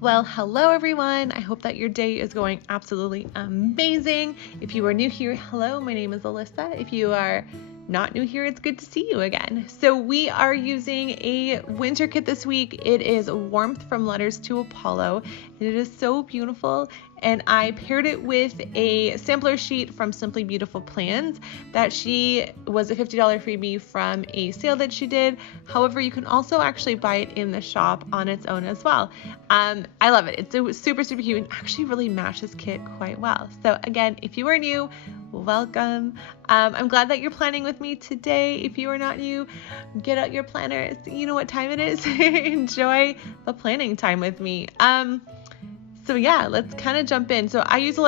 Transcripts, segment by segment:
Well, hello everyone. I hope that your day is going absolutely amazing. If you are new here, hello, my name is Alyssa. If you are not new here, it's good to see you again. So we are using a winter kit this week. It is Warmth from Letters to Apollo, and it is so beautiful. And I paired it with a sampler sheet from Simply Beautiful Plans that she was a $50 freebie from a sale that she did. However, you can also actually buy it in the shop on its own as well. I love it. It's super, super cute and actually really matches kit quite well. So again, if you are new, welcome. I'm glad that you're planning with me today. If you are not new, get out your planners. You know what time it is. Enjoy the planning time with me. So yeah, let's kind of jump in. So I used a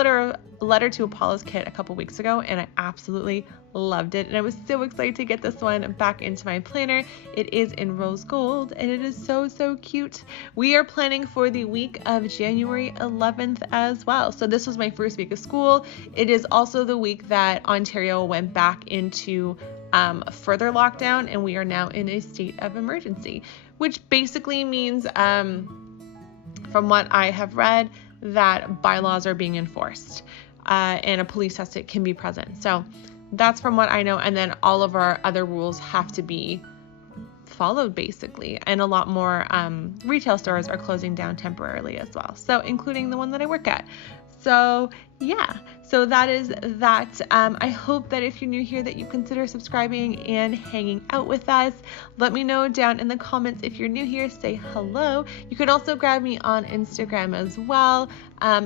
letter to Apollo's kit a couple weeks ago, and I absolutely loved it. And I was so excited to get this one back into my planner. It is in rose gold, and it is so, so cute. We are planning for the week of January 11th as well. So this was my first week of school. It is also the week that Ontario went back into further lockdown, and we are now in a state of emergency, which basically means, from what I have read, that bylaws are being enforced and a police test can be present. So that's from what I know. And then all of our other rules have to be followed basically. And a lot more retail stores are closing down temporarily as well. So including the one that I work at. So yeah, so that is that. I hope that if you're new here that you consider subscribing and hanging out with us. Let me know down in the comments if you're new here, say hello. You can also grab me on Instagram as well.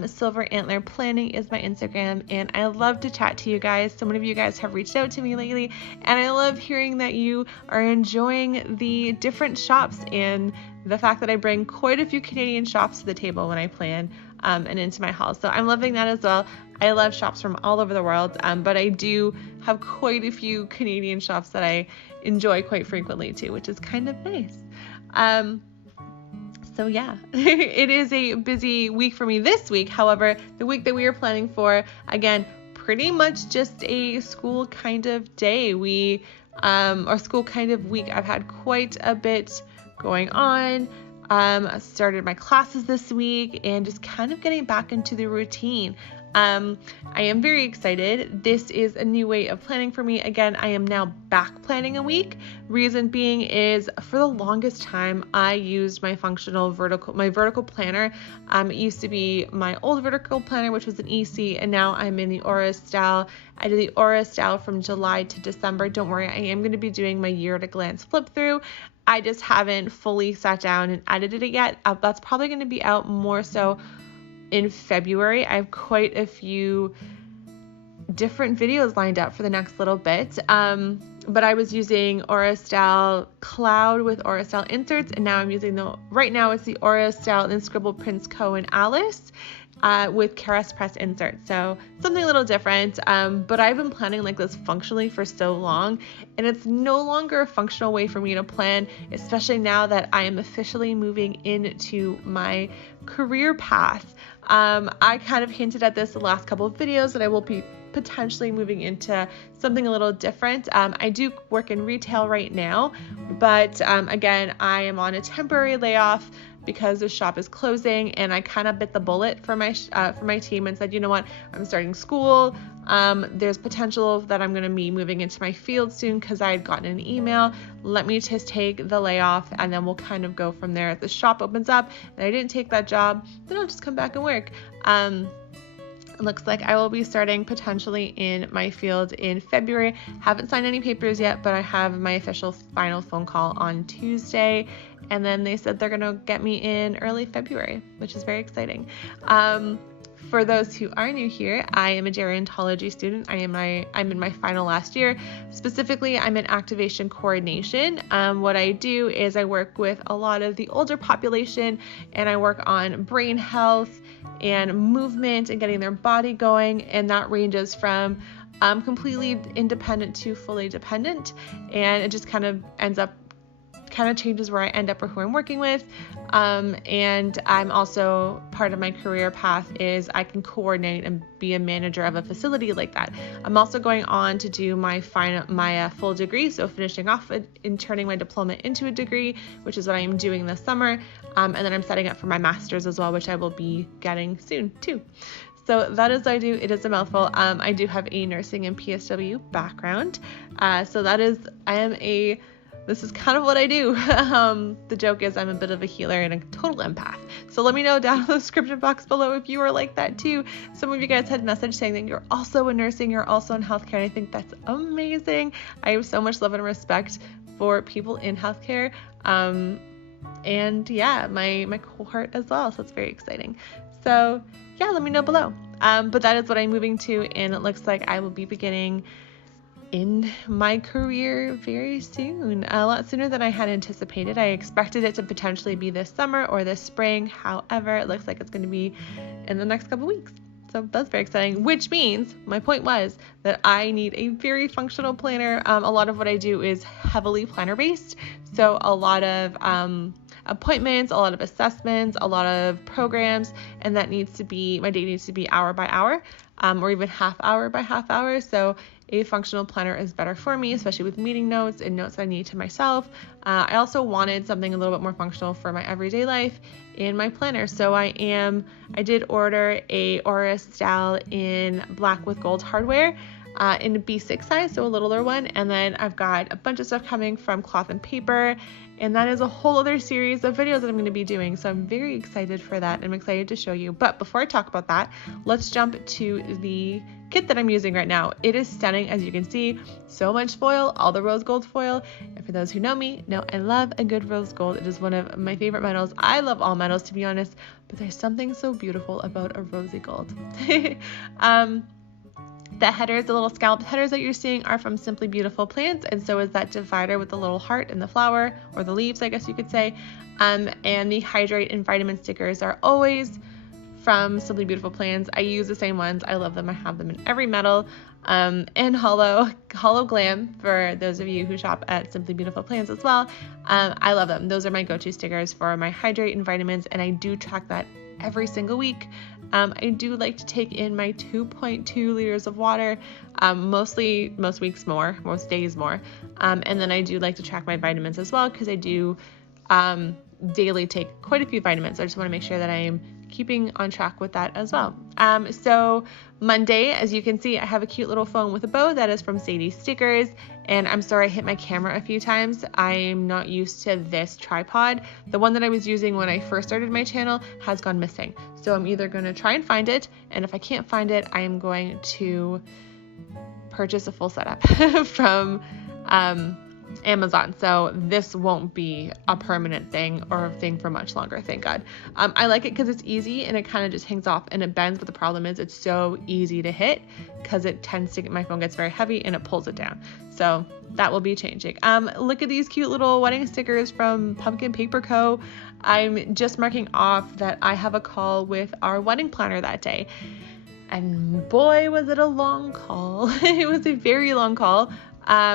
Silver Antler Planning is my Instagram, and I love to chat to you guys. So many of you guys have reached out to me lately, and I love hearing that you are enjoying the different shops and the fact that I bring quite a few Canadian shops to the table when I plan and into my haul. So I'm loving that as well. I love shops from all over the world, but I do have quite a few Canadian shops that I enjoy quite frequently too, which is kind of nice. So yeah, it is a busy week for me this week. However, the week that we are planning for, again, pretty much just a school kind of day. Or school kind of week. I've had quite a bit going on. I started my classes this week and just kind of getting back into the routine. I am very excited. This is a new way of planning for me. Again, I am now back planning a week. Reason being is for the longest time, I used my vertical planner. It used to be my old vertical planner, which was an EC, and now I'm in the Aura style. I did the Aura style from July to December. Don't worry, I am going to be doing my year at a glance flip through. I just haven't fully sat down and edited it yet. That's probably going to be out more so in February. I have quite a few different videos lined up for the next little bit. But I was using Aura Style Cloud with Aura Style Inserts, and now I'm using right now it's the Aura Style and Scribble Prints Co. and Alys with Caress Press Inserts. So something a little different, but I've been planning like this functionally for so long, and it's no longer a functional way for me to plan, especially now that I am officially moving into my career path. I kind of hinted at this the last couple of videos that I will be potentially moving into something a little different. I do work in retail right now, but again, I am on a temporary layoff because the shop is closing, and I kind of bit the bullet for my team and said, you know what, I'm starting school. There's potential that I'm going to be moving into my field soon because I had gotten an email. Let me just take the layoff, and then we'll kind of go from there. If the shop opens up and I didn't take that job, then I'll just come back and work. It looks like I will be starting potentially in my field in February. Haven't signed any papers yet, but I have my official final phone call on Tuesday. And then they said they're going to get me in early February, which is very exciting. For those who are new here, I am a gerontology student. I'm in my final last year. Specifically, I'm in activation coordination. What I do is I work with a lot of the older population, and I work on brain health and movement and getting their body going. And that ranges from completely independent to fully dependent. And it just kind of ends up kind of changes where I end up or who I'm working with. And I'm also, part of my career path is I can coordinate and be a manager of a facility like that. I'm also going on to do my full degree, so finishing off and turning my diploma into a degree, which is what I am doing this summer. And then I'm setting up for my master's as well, which I will be getting soon too. So that is what I do. It is a mouthful. I do have a nursing and PSW background. This is kind of what I do. The joke is I'm a bit of a healer and a total empath. So let me know down in the description box below if you are like that too. Some of you guys had messaged saying that you're also in nursing, you're also in healthcare. And I think that's amazing. I have so much love and respect for people in healthcare. And yeah, my cohort as well. So it's very exciting. So yeah, let me know below. But that is what I'm moving to, and it looks like I will be beginning in my career very soon, a lot sooner than I had anticipated. I expected it to potentially be this summer or this spring. However, it looks like it's going to be in the next couple weeks. So that's very exciting, which means my point was that I need a very functional planner. A lot of what I do is heavily planner based. So a lot of appointments, a lot of assessments, a lot of programs, and my day needs to be hour by hour, or even half hour by half hour. So a functional planner is better for me, especially with meeting notes and notes I need to myself. I also wanted something a little bit more functional for my everyday life in my planner. So I did order a Aura style in black with gold hardware, in a B6 size, so a littler one. And then I've got a bunch of stuff coming from Cloth and Paper, and that is a whole other series of videos that I'm going to be doing. So I'm very excited for that. I'm excited to show you. But before I talk about that, let's jump to the kit that I'm using right now. It is stunning, as you can see. So much foil, all the rose gold foil. And for those who know me, know I love a good rose gold. It is one of my favorite metals. I love all metals, to be honest, but there's something so beautiful about a rosy gold. The headers, the little scalloped headers that you're seeing, are from Simply Beautiful Plants, and so is that divider with the little heart and the flower, or the leaves, I guess you could say. And the hydrate and vitamin stickers are always from Simply Beautiful Plants. I use the same ones. I love them. I have them in every metal. And Hollow Glam, for those of you who shop at Simply Beautiful Plants as well. I love them. Those are my go-to stickers for my hydrate and vitamins, and I do track that every single week. I do like to take in my 2.2 liters of water, most weeks more, most days more. And then I do like to track my vitamins as well, because I do daily take quite a few vitamins. I just want to make sure that I am keeping on track with that as well. So Monday, as you can see, I have a cute little phone with a bow that is from Sadie Stickers, and I'm sorry I hit my camera a few times. I'm not used to this tripod. The one that I was using when I first started my channel has gone missing. So I'm either going to try and find it, and if I can't find it, I am going to purchase a full setup from Amazon. So this won't be a permanent thing or a thing for much longer, thank God. I like it because it's easy and it kind of just hangs off and it bends, but the problem is it's so easy to hit because my phone gets very heavy and it pulls it down. So that will be changing. Look at these cute little wedding stickers from Pumpkin Paper Co. I'm just marking off that I have a call with our wedding planner that day. And boy, was it a long call. It was a very long call.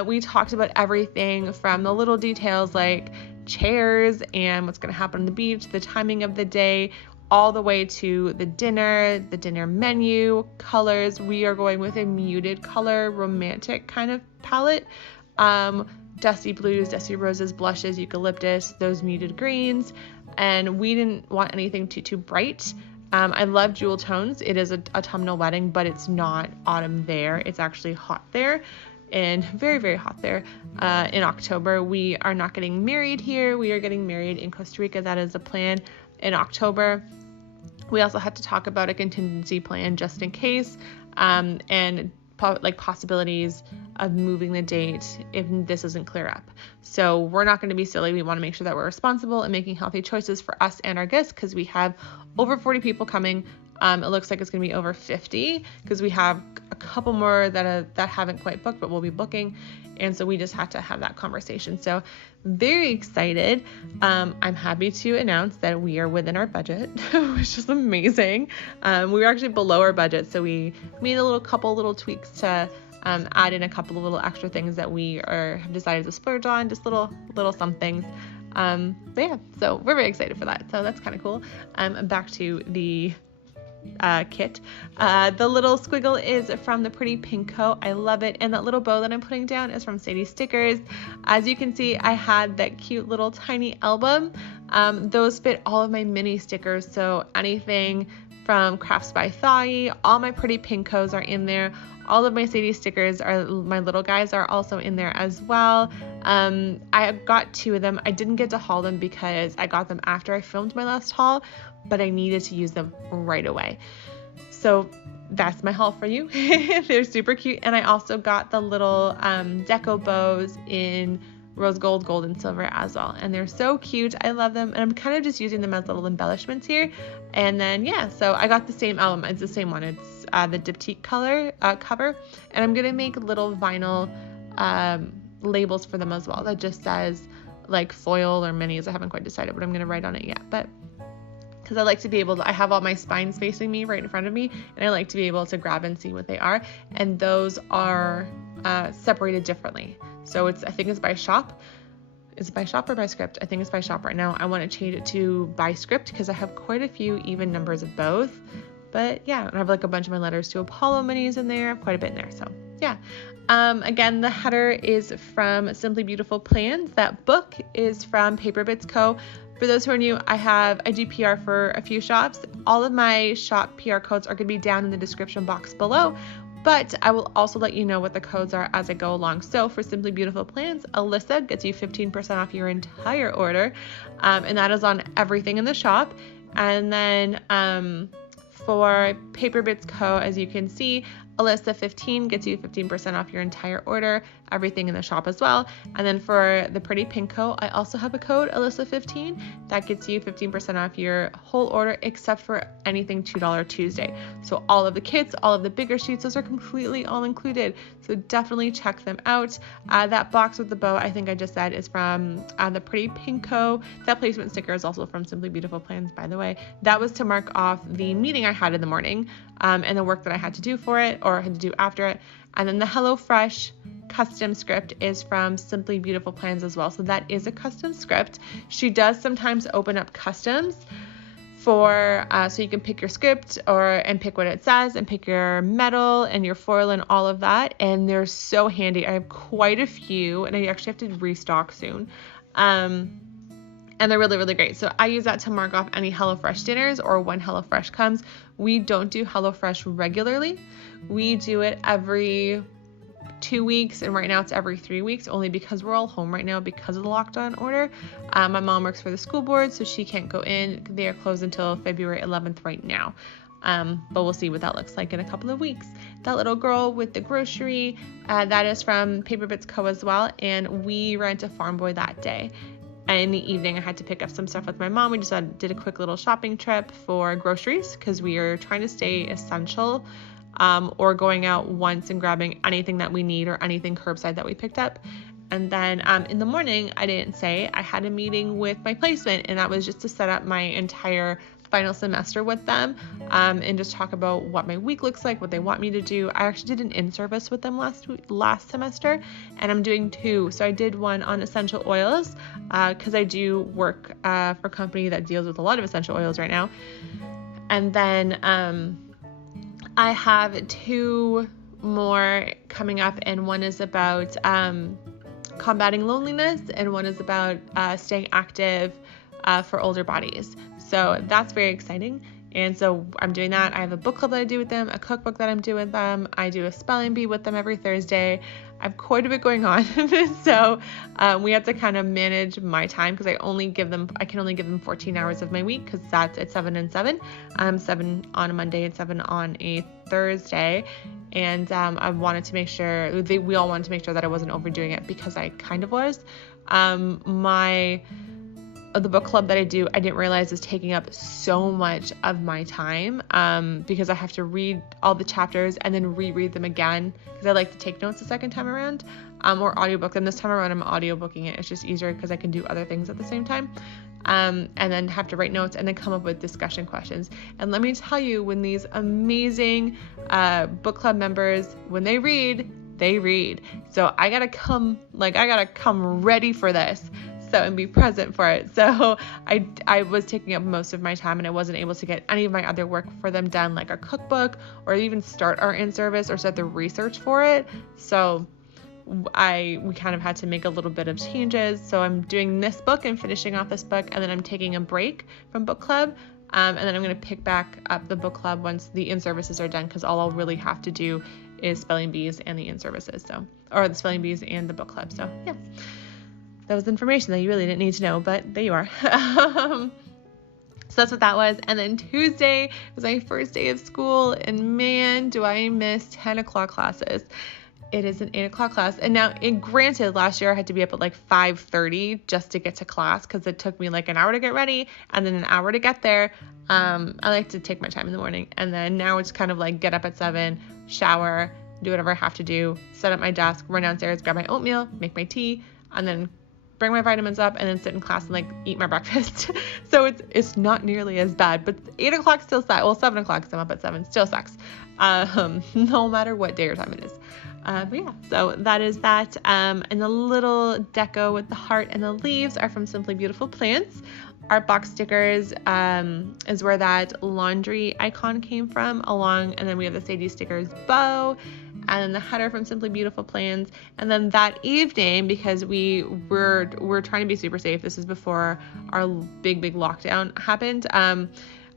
We talked about everything from the little details like chairs and what's going to happen on the beach, the timing of the day, all the way to the dinner menu, colors. We are going with a muted color, romantic kind of palette. Dusty blues, dusty roses, blushes, eucalyptus, those muted greens. And we didn't want anything too bright. I love jewel tones. It is a autumnal wedding, but it's not autumn there. It's actually hot there. And very, very hot there in October. We are not getting married here. We are getting married in Costa Rica. That is the plan in October. We also had to talk about a contingency plan just in case, and possibilities of moving the date if this doesn't clear up. So we're not going to be silly. We want to make sure that we're responsible and making healthy choices for us and our guests, because we have over 40 people coming. It looks like it's going to be over 50 because we have a couple more that haven't quite booked, but we'll be booking. And so we just had to have that conversation. So very excited. I'm happy to announce that we are within our budget, which is amazing. We were actually below our budget. So we made a couple little tweaks to add in a couple of little extra things that we have decided to splurge on, just little somethings. But yeah, so we're very excited for that. So that's kind of cool. Back to the kit. The little squiggle is from the Pretty Pink Co. I love it. And that little bow that I'm putting down is from Sadie Stickers. As you can see, I had that cute little tiny album. Those fit all of my mini stickers. So anything from Crafts by Thai, all my Pretty Pink Co's are in there. All of my Sadie stickers my little guys are also in there as well. I got 2 of them. I didn't get to haul them because I got them after I filmed my last haul, but I needed to use them right away. So that's my haul for you. They're super cute. And I also got the little deco bows in rose gold, gold, and silver as well. And they're so cute. I love them. And I'm kind of just using them as little embellishments here. And then, yeah, so I got the same album. It's the same one. It's the Diptyque color cover. And I'm going to make little vinyl labels for them as well. That just says like foil or minis. I haven't quite decided what I'm going to write on it yet. But because I like to be able to, I have all my spines facing me right in front of me. And I like to be able to grab and see what they are. And those are separated differently. So I think it's by shop. Is it by shop or by script? I think it's by shop right now. I want to change it to by script because I have quite a few even numbers of both. But yeah, I have like a bunch of my letters to Apollo minis in there. I have quite a bit in there. So yeah. Again, the header is from Simply Beautiful Plans. That book is from Paper Bits Co. For those who are new, I do PR for a few shops. All of my shop PR codes are going to be down in the description box below. But I will also let you know what the codes are as I go along. So for Simply Beautiful Plans, Alyssa gets you 15% off your entire order. And that is on everything in the shop. And then for Paper Bits Co., as you can see, Alyssa 15 gets you 15% off your entire order, everything in the shop as well. And then for the Pretty Pink Co., I also have a code, Alyssa 15, that gets you 15% off your whole order except for anything $2 Tuesday. So all of the kits, all of the bigger sheets, those are completely all included. So definitely check them out. That box with the bow, I think I just said, is from the Pretty Pink Co. That placement sticker is also from Simply Beautiful Plans, by the way. That was to mark off the meeting I had in the morning and the work that I had to do for it or had to do after it. And then the HelloFresh custom script is from Simply Beautiful Plans as well. So that is a custom script. She does sometimes open up customs for so you can pick your script and pick what it says and pick your metal and your foil and all of that. And they're so handy. I have quite a few and I actually have to restock soon. And they're really, really great. So I use that to mark off any HelloFresh dinners or when HelloFresh comes. We don't do HelloFresh regularly. We do it every 2 weeks, and right now it's every 3 weeks, only because we're all home right now because of the lockdown order. My mom works for the school board, so she can't go in. They are closed until February 11th right now. But we'll see what that looks like in a couple of weeks. That little girl with the grocery, that is from Paper Bits Co. as well, and we rent a Farm Boy that day. And in the evening, I had to pick up some stuff with my mom. We just did a quick little shopping trip for groceries because we are trying to stay essential or going out once and grabbing anything that we need or anything curbside that we picked up. And then in the morning, I didn't say, I had a meeting with my placement, and that was just to set up my entire final semester with them and just talk about what my week looks like, what they want me to do. I actually did an in-service with them last semester, and I'm doing 2. So I did one on essential oils because I do work for a company that deals with a lot of essential oils right now. And then I have 2 more coming up, and one is about combating loneliness, and one is about staying active for older bodies. So that's very exciting. And so I'm doing that. I have a book club that I do with them, a cookbook that I'm doing with them. I do a spelling bee with them every Thursday. I have quite a bit going on. So we have to kind of manage my time because I can only give them 14 hours of my week because that's at 7 and 7. 7 on a Monday and 7 on a Thursday. And I wanted to make sure, we all wanted to make sure that I wasn't overdoing it because I kind of was. The book club that I do, I didn't realize is taking up so much of my time because I have to read all the chapters and then reread them again because I like to take notes the second time around or audiobook them. This time around I'm audiobooking it. It's just easier because I can do other things at the same time and then have to write notes and then come up with discussion questions. And let me tell you, when these amazing book club members, when they read, they read. So I gotta come ready for this. So, and be present for it. So I was taking up most of my time, and I wasn't able to get any of my other work for them done, like our cookbook, or even start our in-service or start the research for it. So we kind of had to make a little bit of changes. So I'm doing this book and finishing off this book, and then I'm taking a break from book club. And then I'm going to pick back up the book club once the in-services are done, because all I'll really have to do is spelling bees and the in-services. So, or the spelling bees and the book club. So yeah. That was information that you really didn't need to know, but there you are. So that's what that was. And then Tuesday was my first day of school, and man, do I miss 10 o'clock classes. It is an 8 o'clock class. And now, granted, last year I had to be up at like 5:30 just to get to class, because it took me like an hour to get ready and then an hour to get there. I like to take my time in the morning. And then now it's kind of like get up at 7, shower, do whatever I have to do, set up my desk, run downstairs, grab my oatmeal, make my tea, and then bring my vitamins up, and then sit in class and like eat my breakfast. So it's not nearly as bad, but 8 o'clock still sucks. Well, 7 o'clock, because I'm up at 7, still sucks. No matter what day or time it is. But yeah, so that is that. And the little deco with the heart and the leaves are from Simply Beautiful Plants. Art box stickers is where that laundry icon came from, and then we have the Sadie stickers bow, and then the header from Simply Beautiful Plants. And then that evening, because we're trying to be super safe, this is before our big lockdown happened.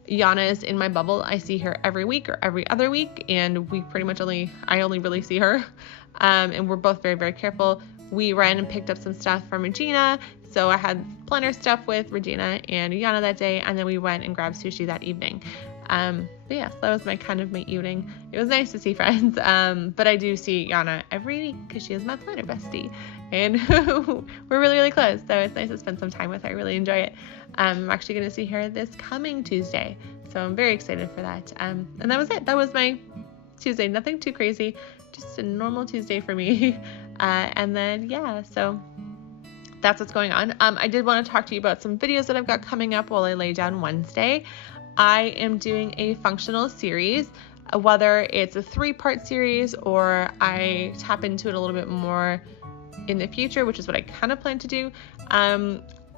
Yana is in my bubble. I see her every week or every other week, and I only really see her. And we're both very, very careful. We ran and picked up some stuff from Regina. So I had planner stuff with Regina and Yana that day, and then we went and grabbed sushi that evening. But yeah, so that was my evening. It was nice to see friends. But I do see Yana every week because she is my planner bestie, and we're really, really close. So it's nice to spend some time with her. I really enjoy it. I'm actually going to see her this coming Tuesday. So I'm very excited for that. And that was it. That was my Tuesday. Nothing too crazy. Just a normal Tuesday for me. And then, yeah, so that's what's going on. I did want to talk to you about some videos that I've got coming up while I lay down Wednesday. I am doing a functional series, whether it's a 3-part series or I tap into it a little bit more in the future, which is what I kind of plan to do.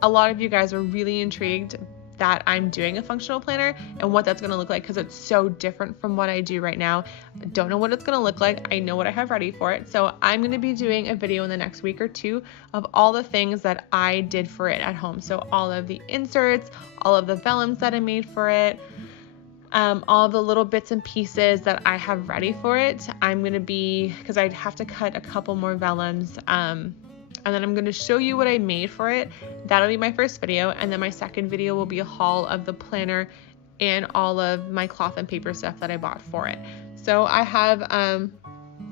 A lot of you guys are really intrigued that I'm doing a functional planner and what that's going to look like, because it's so different from what I do right now. I don't know what it's going to look like. I know what I have ready for it. So I'm going to be doing a video in the next week or two of all the things that I did for it at home. So all of the inserts, all of the vellums that I made for it, all the little bits and pieces that I have ready for it. I'm going to because I'd have to cut a couple more vellums, and then I'm going to show you what I made for it. That'll be my first video. And then my second video will be a haul of the planner and all of my cloth and paper stuff that I bought for it. So I have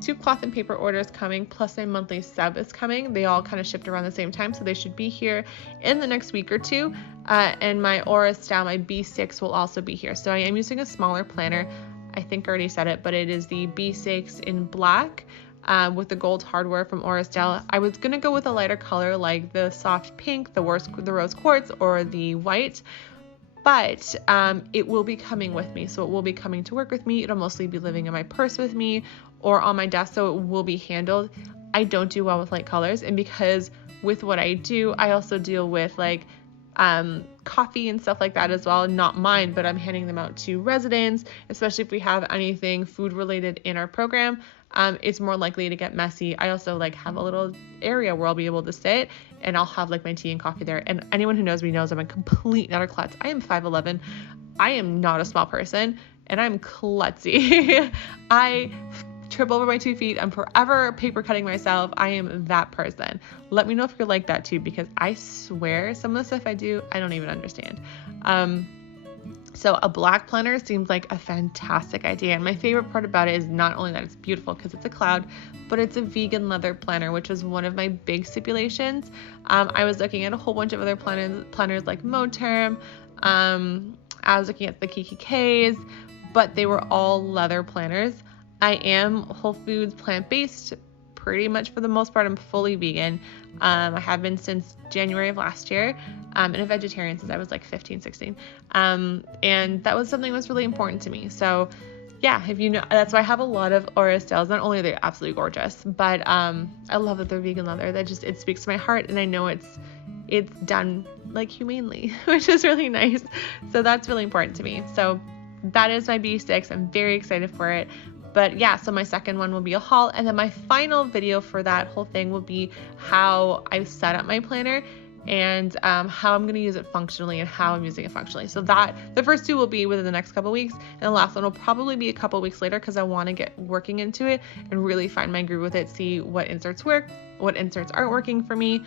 2 cloth and paper orders coming, plus my monthly sub is coming. They all kind of shipped around the same time, so they should be here in the next week or two. And my Aura style, my B6 will also be here. So I am using a smaller planner. I think I already said it, but it is the B6 in black. With the gold hardware from Aura Style. I was going to go with a lighter color like the soft pink, the rose quartz, or the white, but it will be coming with me. So it will be coming to work with me. It'll mostly be living in my purse with me or on my desk, so it will be handled. I don't do well with light colors, and because with what I do, I also deal with like coffee and stuff like that as well. Not mine, but I'm handing them out to residents, especially if we have anything food related in our program. It's more likely to get messy. I also like have a little area where I'll be able to sit, and I'll have like my tea and coffee there. And anyone who knows me knows I'm a complete nutter klutz. I am 5'11". I am not a small person, and I'm klutzy. I trip over my 2 feet. I'm forever paper cutting myself. I am that person. Let me know if you're like that too, because I swear some of the stuff I do, I don't even understand. So a black planner seems like a fantastic idea. And my favorite part about it is not only that it's beautiful because it's a cloud, but it's a vegan leather planner, which was one of my big stipulations. I was looking at a whole bunch of other planners like Moterm. I was looking at the KKKs, but they were all leather planners. I am Whole Foods plant-based pretty much for the most part. I'm fully vegan. I have been since January of last year, and a vegetarian since I was like 15, 16. And that was something that was really important to me. So yeah, if you know, that's why I have a lot of Aura styles. Not only are they absolutely gorgeous, but I love that they're vegan leather. That just, it speaks to my heart, and I know it's done like humanely, which is really nice. So that's really important to me. So that is my B6. I'm very excited for it. But yeah, so my second one will be a haul, and then my final video for that whole thing will be how I set up my planner and how I'm going to use it functionally and how I'm using it functionally. So that the first two will be within the next couple weeks, and the last one will probably be a couple weeks later, because I want to get working into it and really find my groove with it, see what inserts work, what inserts aren't working for me,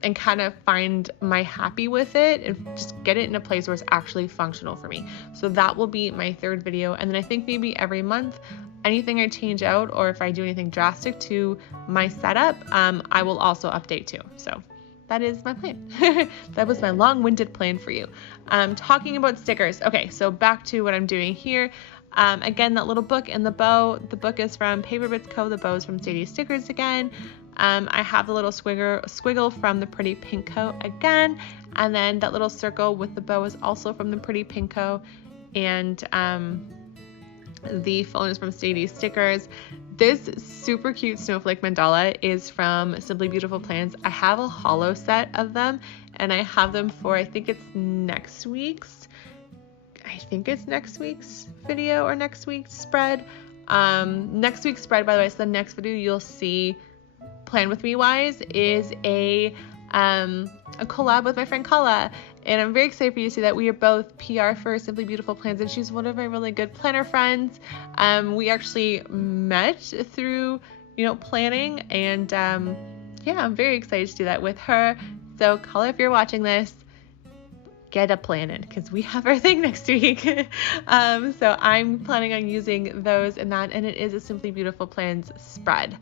and kind of find my happy with it and just get it in a place where it's actually functional for me. So that will be my third video. And then I think maybe every month, anything I change out, or if I do anything drastic to my setup, I will also update too. So that is my plan. That was my long-winded plan for you. Talking about stickers. Okay, so back to what I'm doing here. Again, that little book and the bow. The book is from Paper Bits Co. The bow is from Sadie Stickers again. I have the little squiggle from the Pretty Pink Co. again. And then that little circle with the bow is also from the Pretty Pink Co. And the phone is from Sadie Stickers. This super cute snowflake mandala is from Simply Beautiful Plans. I have a hollow set of them, and I have them for, I think it's next week's video or next week's spread. Next week's spread, by the way, so the next video you'll see, Plan With Me wise, is a collab with my friend Kala, and I'm very excited for you to see that. We are both PR for Simply Beautiful Plans, and she's one of my really good planner friends. We actually met through, planning, and yeah, I'm very excited to do that with her. So Kala, if you're watching this, get a plan in, because we have our thing next week. So I'm planning on using those in that, and it is a Simply Beautiful Plans spread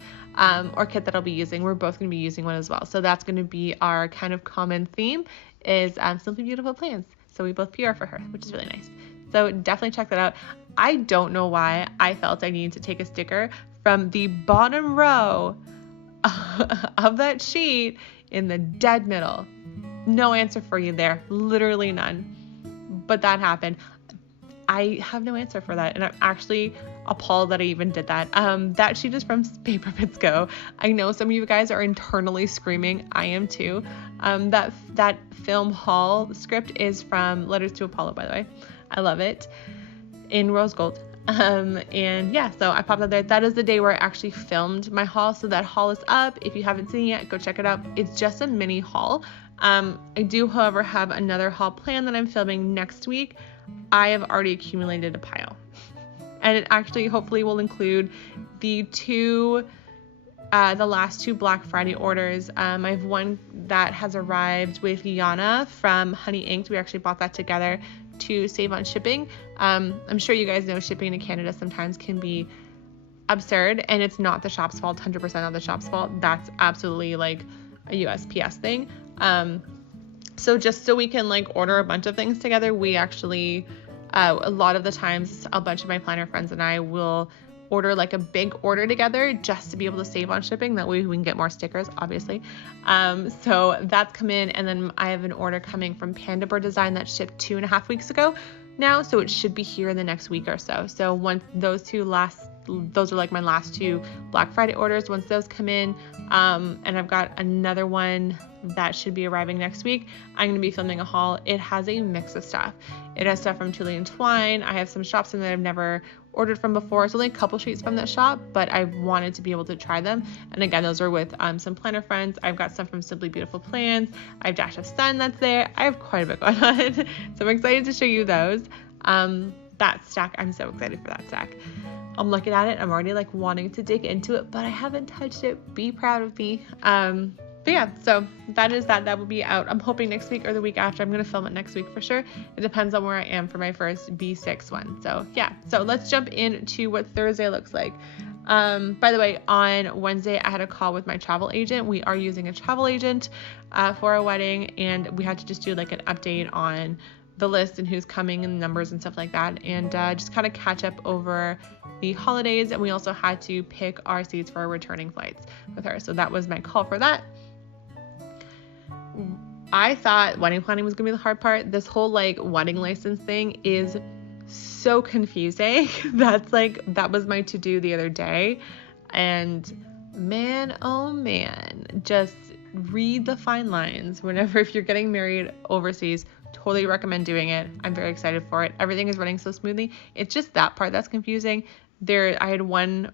or kit that I'll be using. We're both going to be using one as well. So that's going to be our kind of common theme, is Simply Beautiful Plans. So we both PR for her, which is really nice. So definitely check that out. I don't know why I felt I needed to take a sticker from the bottom row of that sheet in the dead middle. No answer for you there. Literally none. But that happened. I have no answer for that, and I'm actually appalled that I even did that. That sheet is from Paper Bits Co. I know some of you guys are internally screaming. I am too. That film haul script is from Letters to Apollo, by the way. I love it. In rose gold. And yeah, so I popped that there. That is the day where I actually filmed my haul. So that haul is up. If you haven't seen it yet, go check it out. It's just a mini haul. I do, however, have another haul plan that I'm filming next week. I have already accumulated a pile, and it actually hopefully will include the last two Black Friday orders. I have one that has arrived with Yana from Honey Inked. We actually bought that together to save on shipping. I'm sure you guys know shipping to Canada sometimes can be absurd, and it's not the shop's fault, 100% not the shop's fault. That's absolutely like a USPS thing. So just so we can order a bunch of things together, we actually, a lot of the times, a bunch of my planner friends and I will order a big order together just to be able to save on shipping. That way we can get more stickers, obviously. So that's come in, and then I have an order coming from Panda Bird Design that shipped 2.5 weeks ago now, so it should be here in the next week or so. So once those are my last two Black Friday orders. Once those come in, and I've got another one that should be arriving next week, I'm going to be filming a haul. It has a mix of stuff. It has stuff from Tully and Twine. I have some shops in that I've never ordered from before. It's only a couple sheets from that shop, but I wanted to be able to try them. And again, those are with some planner friends. I've got stuff from Simply Beautiful Plans. I have Dash of Sun that's there. I have quite a bit going on. So I'm excited to show you those. That stack, I'm so excited for that stack. I'm looking at it. I'm already wanting to dig into it, but I haven't touched it. Be proud of me. But yeah, so that is that. That will be out, I'm hoping, next week or the week after. I'm going to film it next week for sure. It depends on where I am for my first B6 one. So yeah, so let's jump into what Thursday looks like. By the way, on Wednesday, I had a call with my travel agent. We are using a travel agent for our wedding, and we had to just do an update on the list and who's coming and numbers and stuff like that, and just kind of catch up over the holidays. And we also had to pick our seats for our returning flights with her. So that was my call for that. I thought wedding planning was gonna be the hard part. This whole wedding license thing is so confusing. That was my to-do the other day. And man, oh man, just read the fine lines whenever, if you're getting married overseas. Totally recommend doing it. I'm very excited for it. Everything is running so smoothly. It's just that part that's confusing. I had one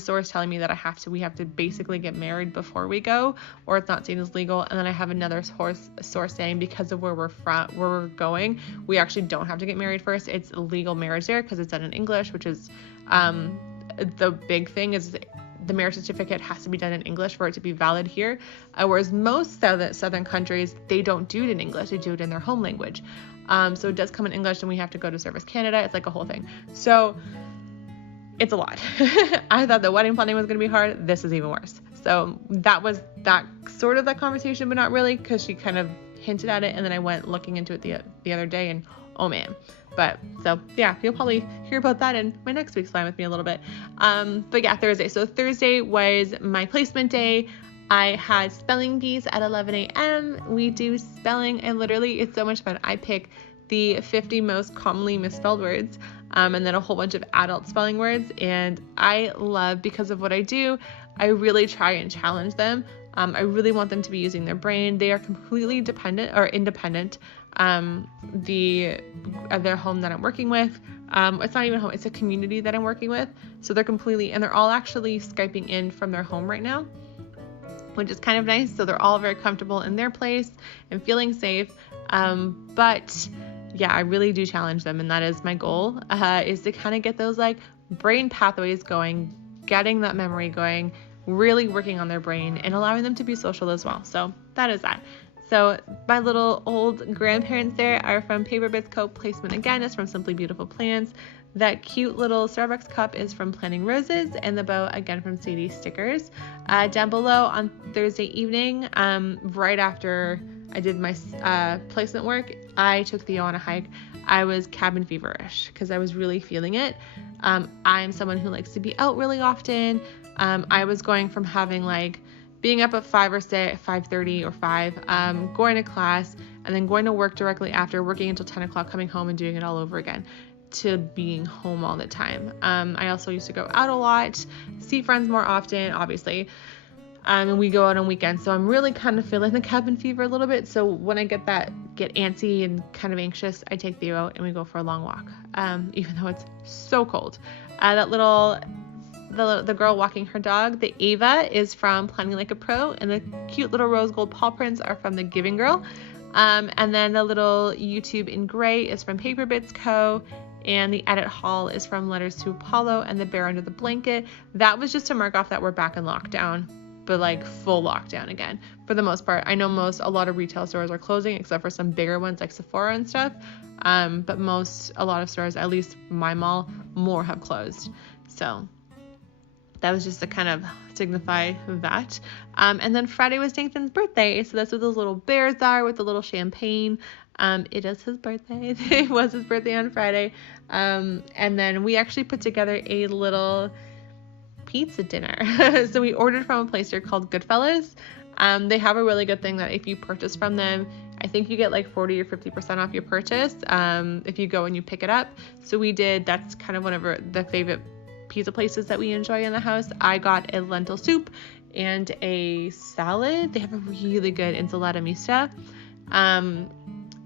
source telling me that we have to basically get married before we go, or it's not seen as legal. And then I have another source saying because of where we're going, we actually don't have to get married first. It's legal marriage there because it's done in English, which is the big thing is the marriage certificate has to be done in English for it to be valid here. Whereas most southern countries, they don't do it in English. They do it in their home language. So it does come in English, and we have to go to Service Canada. It's like a whole thing. So it's a lot. I thought the wedding planning was going to be hard. This is even worse. So that was that sort of that conversation, but not really, because she kind of hinted at it. And then I went looking into it the other day, and oh man. But so yeah, you'll probably hear about that in my next week's Fly With Me a little bit. But yeah, Thursday. So Thursday was my placement day. I had spelling bees at 11 a.m. We do spelling, and literally it's so much fun. I pick the 50 most commonly misspelled words, and then a whole bunch of adult spelling words. And I love, because of what I do, I really try and challenge them. I really want them to be using their brain. They are completely independent. Their home that I'm working with, it's not even home, it's a community that I'm working with. So they're all actually Skyping in from their home right now, which is kind of nice. So they're all very comfortable in their place and feeling safe. But yeah, I really do challenge them. And that is my goal, is to kind of get those like brain pathways going, getting that memory going, really working on their brain and allowing them to be social as well. So that is that. So my little old grandparents there are from Paper Bits Co. Placement again is from Simply Beautiful Plants. That cute little Starbucks cup is from Planting Roses, and the bow again from Sadie Stickers. Down below on Thursday evening, right after I did my placement work, I took Theo on a hike. I was cabin feverish because I was really feeling it. I'm someone who likes to be out really often. I was going from having being up at 5 or 5:30 or 5, going to class, and then going to work directly after, working until 10 o'clock, coming home and doing it all over again, to being home all the time. I also used to go out a lot, see friends more often, obviously, and we go out on weekends. So I'm really kind of feeling the cabin fever a little bit. So when I get antsy and kind of anxious, I take Theo out and we go for a long walk, even though it's so cold. The girl walking her dog, the Ava, is from Planning Like a Pro, and the cute little rose gold paw prints are from the Giving Girl. And then the little YouTube in gray is from Paper Bits Co. And the edit haul is from Letters to Apollo, and the bear under the blanket. That was just to mark off that we're back in lockdown, but full lockdown again for the most part. I know a lot of retail stores are closing except for some bigger ones like Sephora and stuff. But a lot of stores, at least my mall, more have closed. So that was just to kind of signify that. And then Friday was Nathan's birthday. So that's what those little bears are with the little champagne. It is his birthday. It was his birthday on Friday. And then we actually put together a little pizza dinner. So we ordered from a place here called Goodfellas. They have a really good thing that if you purchase from them, I think you get 40 or 50% off your purchase if you go and you pick it up. So we did. That's kind of one of the favorite pizza places that we enjoy in the house. I got a lentil soup and a salad. They have a really good ensalada mista.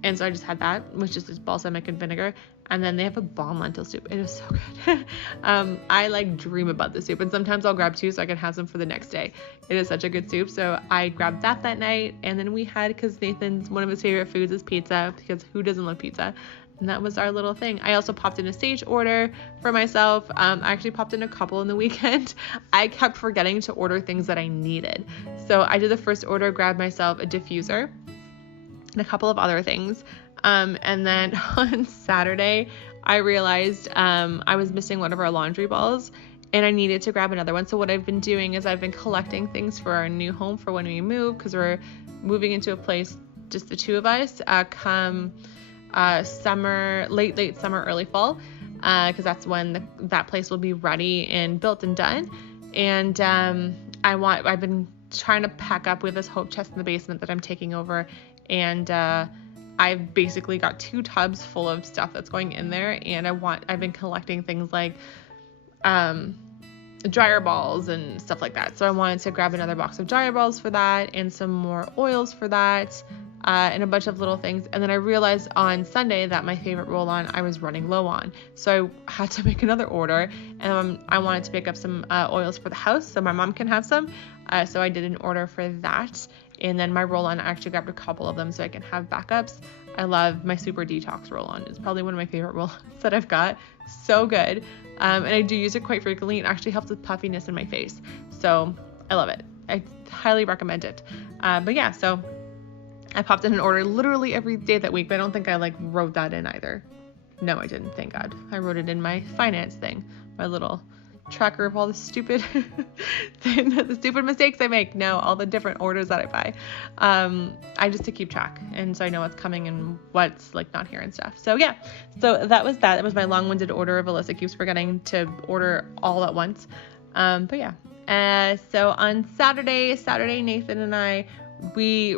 And so I just had that, which is just balsamic and vinegar. And then they have a bomb lentil soup. It is so good. I dream about the soup, and sometimes I'll grab two so I can have them for the next day. It is such a good soup. So I grabbed that night. And then we had, because one of his favorite foods is pizza, because who doesn't love pizza? And that was our little thing. I also popped in a stage order for myself. I actually popped in a couple in the weekend. I kept forgetting to order things that I needed. So I did the first order, grabbed myself a diffuser and a couple of other things. And then on Saturday, I realized I was missing one of our laundry balls and I needed to grab another one. So what I've been doing is I've been collecting things for our new home for when we move, because we're moving into a place, just the two of us, come summer, late summer, early fall, because that's when that place will be ready and built and done. And I've been trying to pack up with this hope chest in the basement that I'm taking over, and I've basically got 2 tubs full of stuff that's going in there, and I've been collecting things like dryer balls and stuff like that. So I wanted to grab another box of dryer balls for that, and some more oils for that, and a bunch of little things. And then I realized on Sunday that my favorite roll-on I was running low on, so I had to make another order, and I wanted to pick up some oils for the house so my mom can have some. So I did an order for that, and then my roll-on, I actually grabbed a couple of them so I can have backups. I love my Super Detox roll-on. It's probably one of my favorite roll-ons that I've got. So good. And I do use it quite frequently. It actually helps with puffiness in my face. So I love it. I highly recommend it. But yeah, so I popped in an order literally every day that week, but I don't think I wrote that in either. No, I didn't. Thank God. I wrote it in my finance thing, my little tracker of all the stupid the stupid mistakes I make. No, all the different orders that I buy. I just to keep track, and so I know what's coming and what's not here and stuff. So yeah, so that was my long-winded order of Alyssa keeps forgetting to order all at once. But yeah, so on Saturday, Nathan and I, we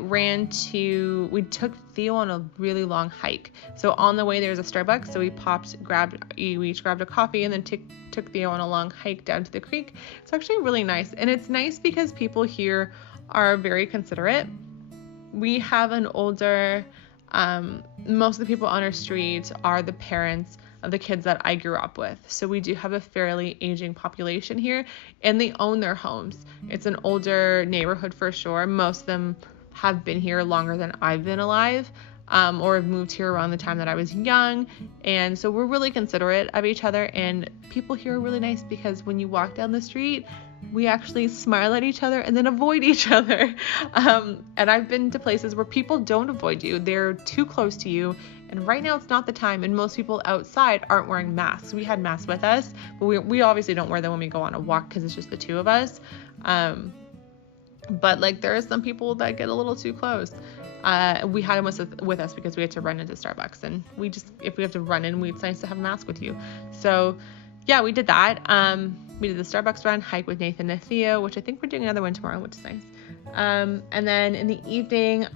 took Theo on a really long hike. So on the way there's a Starbucks, so we each grabbed a coffee and then took Theo on a long hike down to the creek. It's actually really nice, and it's nice because people here are very considerate. We have an older, most of the people on our street are the parents of the kids that I grew up with. So we do have a fairly aging population here, and they own their homes. It's an older neighborhood for sure. Most of them have been here longer than I've been alive, or have moved here around the time that I was young. And so we're really considerate of each other, and people here are really nice because when you walk down the street, we actually smile at each other and then avoid each other. And I've been to places where people don't avoid you. They're too close to you. And right now it's not the time, and most people outside aren't wearing masks. We had masks with us, but we obviously don't wear them when we go on a walk because it's just the 2 of us. But there are some people that get a little too close. We had them with us because we had to run into Starbucks, and if we have to run in, it's nice to have a mask with you. So yeah, we did that. We did the Starbucks run, hike with Nathan and Theo, which I think we're doing another one tomorrow, which is nice. And then in the evening,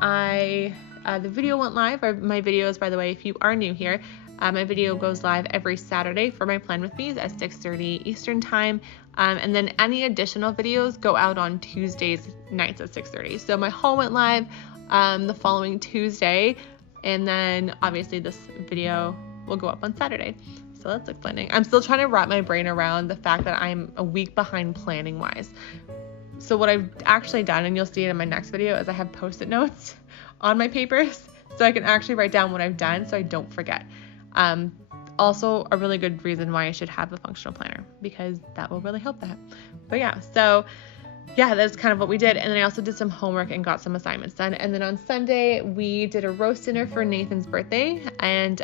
the video went live. My videos, by the way, if you are new here, my video goes live every Saturday for my Plan With Me's at 6:30 Eastern time. And then any additional videos go out on Tuesdays nights at 6:30. So my haul went live the following Tuesday, and then obviously this video will go up on Saturday. So that's exciting. I'm still trying to wrap my brain around the fact that I'm a week behind planning wise. So what I've actually done, and you'll see it in my next video, is I have Post-it notes on my papers so I can actually write down what I've done so I don't forget. Also a really good reason why I should have a functional planner, because that will really help that. But yeah, so yeah, that's kind of what we did. And then I also did some homework and got some assignments done. And then on Sunday, we did a roast dinner for Nathan's birthday, and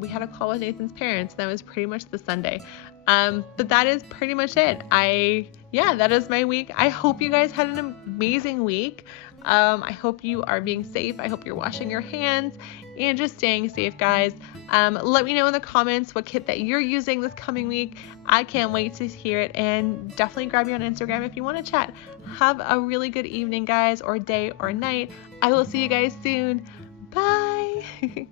we had a call with Nathan's parents. That was pretty much the Sunday. But that is pretty much it. That is my week. I hope you guys had an amazing week. I hope you are being safe. I hope you're washing your hands and just staying safe, guys. Let me know in the comments what kit that you're using this coming week. I can't wait to hear it, and definitely grab me on Instagram if you want to chat. Have a really good evening, guys, or day or night. I will see you guys soon. Bye. Bye.